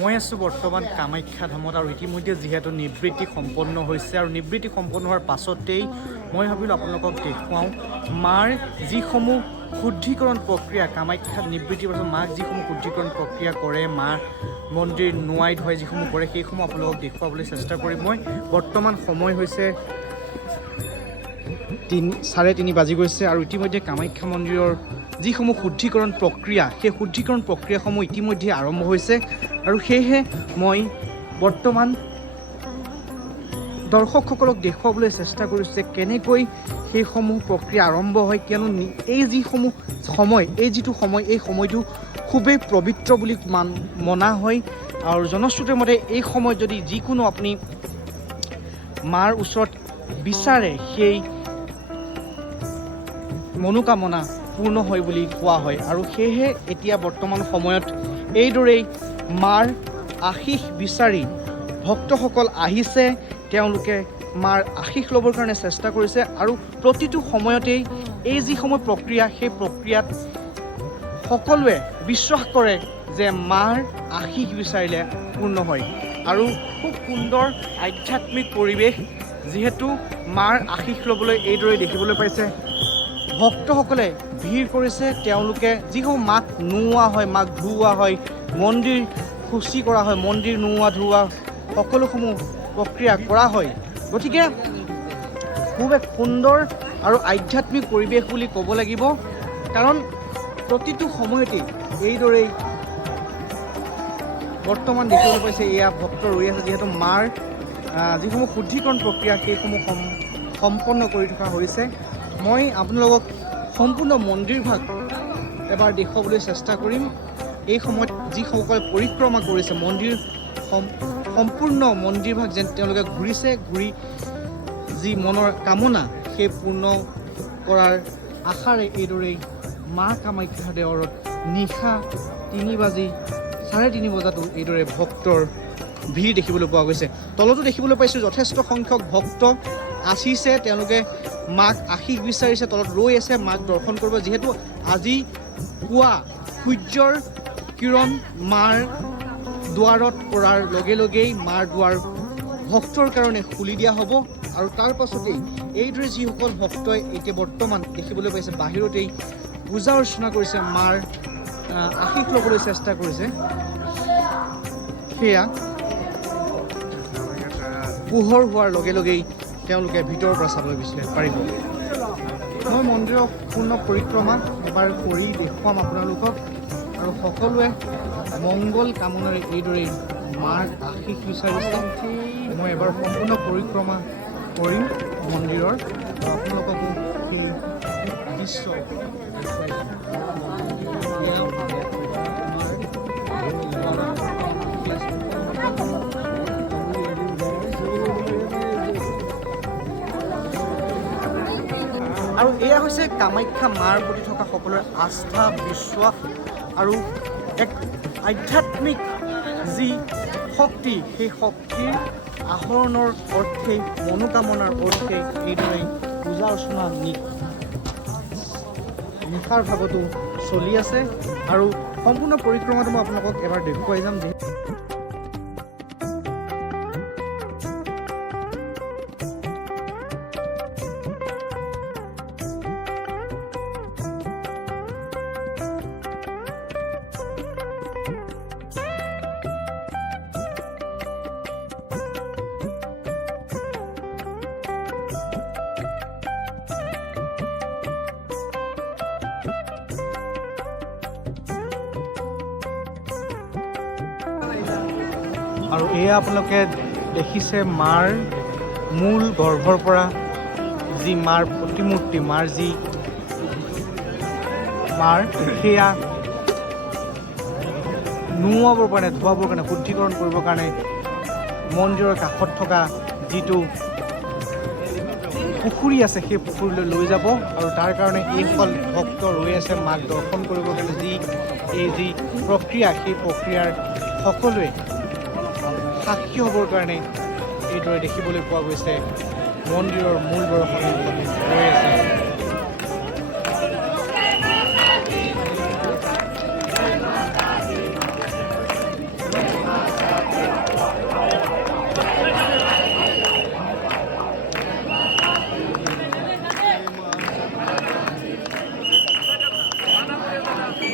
মই আছোঁ বৰ্তমান কামাখ্যা ধামত আৰু ইতিমধ্যে যিহেতু নিবৃত্তি সম্পন্ন হৈছে আৰু নিবৃত্তি সম্পন্ন হোৱাৰ পাছতেই মই ভাবিলোঁ আপোনালোকক দেখুৱাওঁ মাৰ যিসমূহ শুদ্ধিকৰণ প্ৰক্ৰিয়া কামাখ্যাত নিবৃত্তিৰ পাছত মাক যিসমূহ শুদ্ধিকৰণ প্ৰক্ৰিয়া কৰে মাৰ মন্দিৰ নোৱাই ধুৱাই যিসমূহ কৰে সেইসমূহ আপোনালোকক দেখুৱাবলৈ চেষ্টা কৰিম মই বৰ্তমান সময় হৈছে 3:30 বাজি গৈছে আৰু ইতিমধ্যে কামাখ্যা মন্দিৰৰ যিসমূহ শুদ্ধিকৰণ প্ৰক্ৰিয়া সেই শুদ্ধিকৰণ প্ৰক্ৰিয়াসমূহ ইতিমধ্যে আৰম্ভ হৈছে আৰু সেয়েহে মই বৰ্তমান দৰ্শকসকলক দেখুৱাবলৈ চেষ্টা কৰিছোঁ যে কেনেকৈ সেইসমূহ প্ৰক্ৰিয়া আৰম্ভ হয় কিয়নো এই যিসমূহ সময় এই যিটো সময় এই সময়টো খুবেই পবিত্ৰ বুলি মনা হয় আৰু জনশ্ৰুতিৰ মতে এই সময়ত যদি যিকোনো আপুনি মাৰ ওচৰত বিচাৰে সেই মনোকামনা পূৰ্ণ হয় বুলি কোৱা হয় আৰু সেয়েহে এতিয়া বৰ্তমান সময়ত এইদৰেই মাৰ আশীষ বিচাৰি ভক্তসকল আহিছে তেওঁলোকে মাৰ আশীষ ল'বৰ কাৰণে চেষ্টা কৰিছে আৰু প্ৰতিটো সময়তেই এই যিসমূহ প্ৰক্ৰিয়া সেই প্ৰক্ৰিয়াত সকলোৱে বিশ্বাস কৰে যে মাৰ আশীষ বিচাৰিলে পূৰ্ণ হয় আৰু খুব সুন্দৰ আধ্যাত্মিক পৰিৱেশ যিহেতু মাৰ আশীষ ল'বলৈ এইদৰে দেখিবলৈ পাইছে ভক্তসকলে ভিৰ কৰিছে তেওঁলোকে যিসমূহ মাক নোওৱা হয় মাক ধুওৱা হয় মন্দিৰ শুচি কৰা হয় মন্দিৰ নোওৱা ধুওৱা সকলোসমূহ প্ৰক্ৰিয়া কৰা হয় গতিকে খুব এক সুন্দৰ আৰু আধ্যাত্মিক পৰিৱেশ বুলি ক'ব লাগিব কাৰণ প্ৰতিটো সময়তেই এইদৰেই বৰ্তমান দেখিবলৈ পাইছে এয়া ভক্ত ৰৈ আছে যিহেতু মাৰ যিসমূহ শুদ্ধিকৰণ প্ৰক্ৰিয়া সেইসমূহ সম্পন্ন কৰি থকা হৈছে মই আপোনালোকক সম্পূৰ্ণ মন্দিৰভাগ এবাৰ দেখুৱাবলৈ চেষ্টা কৰিম এই সময়ত যিসকলে পৰিক্ৰমা কৰিছে মন্দিৰ সম্পূৰ্ণ মন্দিৰভাগ যেন তেওঁলোকে ঘূৰিছে ঘূৰি যি মনৰ কামনা সেই পূৰ্ণ কৰাৰ আশাৰে এইদৰেই মা কামাখ্যা দেৱালয়ত নিশা 3:30 বজাতো এইদৰে ভক্তৰ ভিৰ দেখিবলৈ পোৱা গৈছে তলতো দেখিবলৈ পাইছোঁ যথেষ্ট সংখ্যক ভক্ত আহিছে তেওঁলোকে মাক আশীষ বিচাৰিছে তলত ৰৈ আছে মাক দৰ্শন কৰিব যিহেতু আজি পুৱা সূৰ্যৰ কিৰণ মাৰ দুৱাৰত পৰাৰ লগে লগেই মাৰ দুৱাৰ ভক্তৰ কাৰণে খুলি দিয়া হ'ব আৰু তাৰ পাছতেই এইদৰে যিসকল ভক্তই এতিয়া বৰ্তমান দেখিবলৈ পাইছে বাহিৰতেই পূজা অৰ্চনা কৰিছে মাৰ আশীষ ল'বলৈ চেষ্টা কৰিছে সেয়া পোহৰ হোৱাৰ লগে লগেই তেওঁলোকে ভিতৰৰ পৰা চাবলৈ পাৰিব মই মন্দিৰৰ পূৰ্ণ পৰিক্ৰমা এবাৰ কৰি দেখুৱাম আপোনালোকক আৰু সকলোৱে মংগল কামনাৰে এইদৰেই মাৰ আশীষ বিচাৰিছে মই এবাৰ সম্পূৰ্ণ পৰিক্ৰমা কৰিম মন্দিৰৰ আপোনালোককো সেই দৃশ্য আৰু এয়া হৈছে কামাখ্যা মাৰ প্ৰতি থকা সকলোৰে আস্থা বিশ্বাস আৰু এক আধ্যাত্মিক যি শক্তি সেই শক্তিৰ আহৰণৰ অৰ্থেই মনোকামনাৰ অৰ্থেই এইদৰে পূজা অৰ্চনা নিশাৰ ভাগতো চলি আছে আৰু সম্পূৰ্ণ পৰিক্ৰমাটো মই আপোনালোকক এবাৰ দেখুৱাই যাম আৰু এয়া আপোনালোকে দেখিছে মাৰ মূল গৰ্ভৰ পৰা যি মাৰ প্ৰতিমূৰ্তি মাৰ যি মাৰ সেয়া নোওৱাবৰ কাৰণে ধোৱাবৰ কাৰণে শুদ্ধিকৰণ কৰিবৰ কাৰণে মন্দিৰৰ কাষত থকা যিটো পুখুৰী আছে সেই পুখুৰীলৈ লৈ যাব আৰু তাৰ কাৰণে এইসকল ভক্ত ৰৈ আছে মাক দৰ্শন কৰিবৰ কাৰণে এই যি প্ৰক্ৰিয়া সেই প্ৰক্ৰিয়াৰ সকলোৱে সাক্ষী হ'বৰ কাৰণে এইদৰে দেখিবলৈ পোৱা গৈছে মন্দিৰৰ মূল দৰ্শন ৰৈ আছে